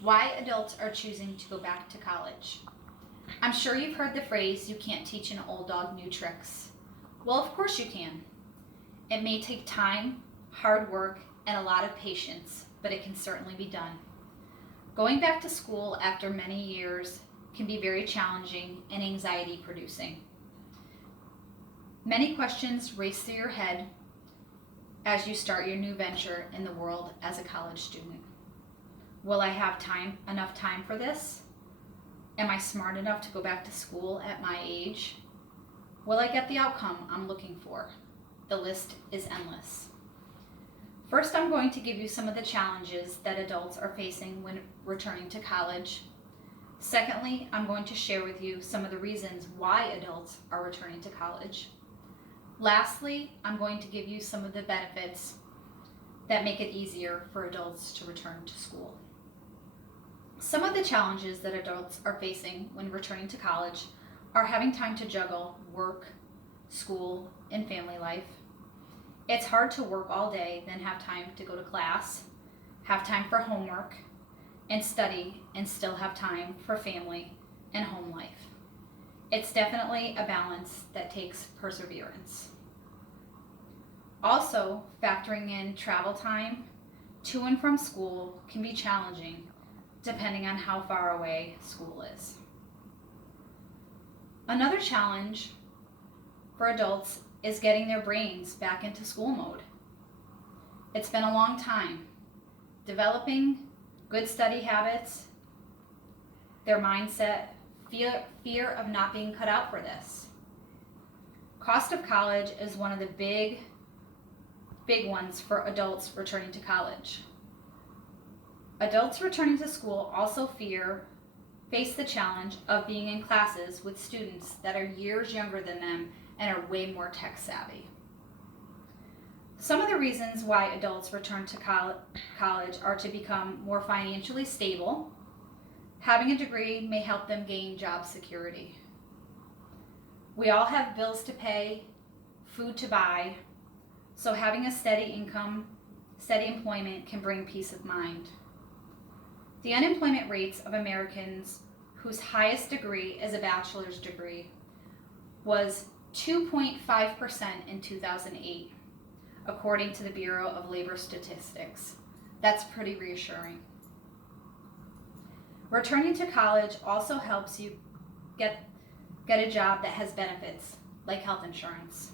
Why adults are choosing to go back to college. I'm sure you've heard the phrase, you can't teach an old dog new tricks. Well, of course you can. It may take time, hard work, and a lot of patience, but it can certainly be done. Going back to school after many years can be very challenging and anxiety producing. Many questions race through your head as you start your new venture in the world as a college student. Will I have enough time for this? Am I smart enough to go back to school at my age? Will I get the outcome I'm looking for? The list is endless. First, I'm going to give you some of the challenges that adults are facing when returning to college. Secondly, I'm going to share with you some of the reasons why adults are returning to college. Lastly, I'm going to give you some of the benefits that make it easier for adults to return to school. Some of the challenges that adults are facing when returning to college are having time to juggle work, school, and family life. It's hard to work all day, then have time to go to class, have time for homework, and study, and still have time for family and home life. It's definitely a balance that takes perseverance. Also, factoring in travel time to and from school can be challenging depending on how far away school is. Another challenge for adults is getting their brains back into school mode. It's been a long time. Developing good study habits, their mindset, fear of not being cut out for this. Cost of college is one of the big ones for adults returning to college. Adults returning to school also face the challenge of being in classes with students that are years younger than them and are way more tech savvy. Some of the reasons why adults return to college are to become more financially stable. Having a degree may help them gain job security. We all have bills to pay, food to buy, so having a steady income, steady employment can bring peace of mind. The unemployment rates of Americans whose highest degree is a bachelor's degree was 2.5% in 2008, according to the Bureau of Labor Statistics. That's pretty reassuring. Returning to college also helps you get a job that has benefits, like health insurance.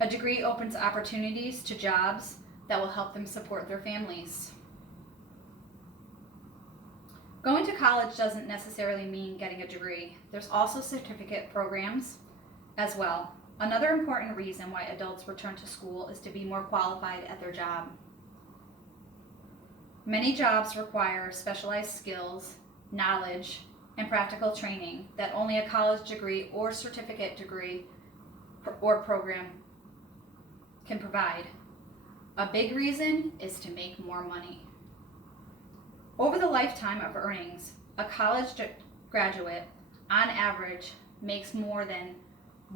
A degree opens opportunities to jobs that will help them support their families. Going to college doesn't necessarily mean getting a degree. There's also certificate programs as well. Another important reason why adults return to school is to be more qualified at their job. Many jobs require specialized skills, knowledge, and practical training that only a college degree or certificate degree or program can provide. A big reason is to make more money. Over the lifetime of earnings, a college graduate, on average, makes more than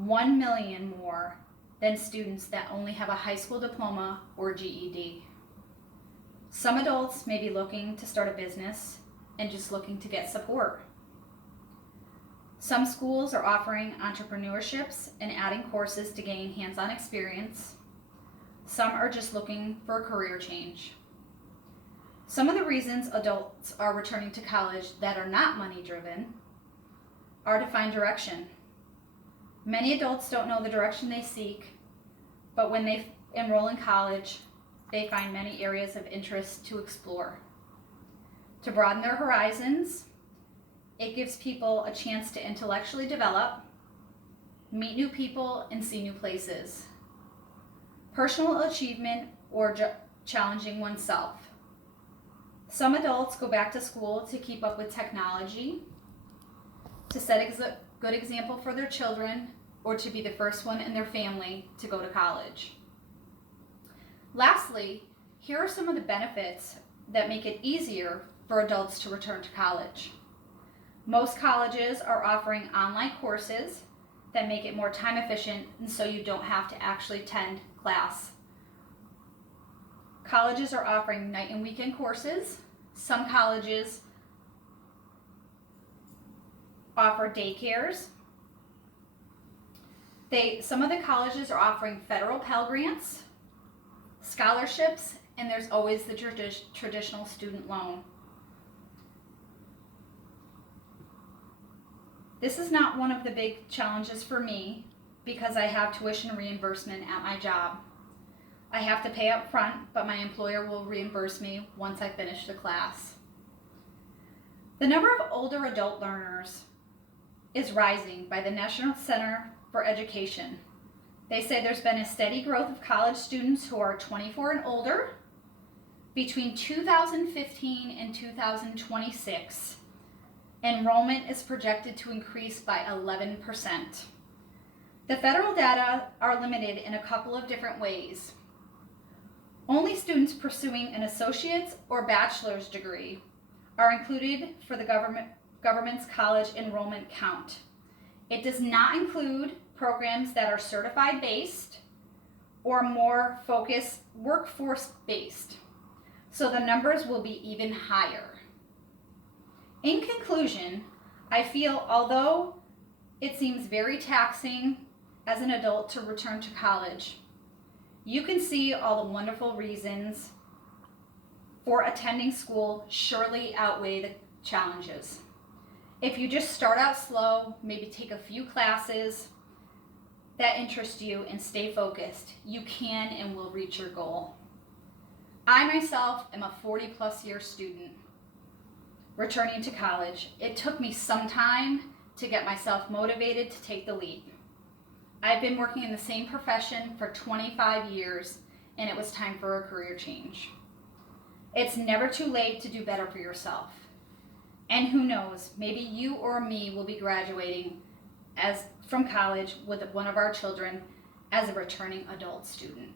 $1 million more than students that only have a high school diploma or GED. Some adults may be looking to start a business and just looking to get support. Some schools are offering entrepreneurships and adding courses to gain hands-on experience. Some are just looking for a career change. Some of the reasons adults are returning to college that are not money-driven are to find direction. Many adults don't know the direction they seek, but when they enroll in college, they find many areas of interest to explore. To broaden their horizons, it gives people a chance to intellectually develop, meet new people, and see new places. Personal achievement or challenging oneself. Some adults go back to school to keep up with technology, to set a good example for their children, or to be the first one in their family to go to college. Lastly, here are some of the benefits that make it easier for adults to return to college. Most colleges are offering online courses that make it more time efficient, and so you don't have to actually attend class. Colleges are offering night and weekend courses, Some colleges offer daycares. Some of the colleges are offering federal Pell Grants, scholarships, and there's always the traditional student loan. This is not one of the big challenges for me because I have tuition reimbursement at my job. I have to pay up front, but my employer will reimburse me once I finish the class. The number of older adult learners is rising by the National Center for Education. They say there's been a steady growth of college students who are 24 and older. Between 2015 and 2026, enrollment is projected to increase by 11%. The federal data are limited in a couple of different ways. Only students pursuing an associate's or bachelor's degree are included for the government's college enrollment count. It does not include programs that are certified based or more focused workforce based. So the numbers will be even higher. In conclusion, I feel although it seems very taxing as an adult to return to college, you can see all the wonderful reasons for attending school surely outweigh the challenges. If you just start out slow, maybe take a few classes that interest you and stay focused, you can and will reach your goal. I myself am a 40+ year student returning to college. It took me some time to get myself motivated to take the leap. I've been working in the same profession for 25 years and it was time for a career change. It's never too late to do better for yourself. And who knows, maybe you or me will be graduating from college with one of our children as a returning adult student.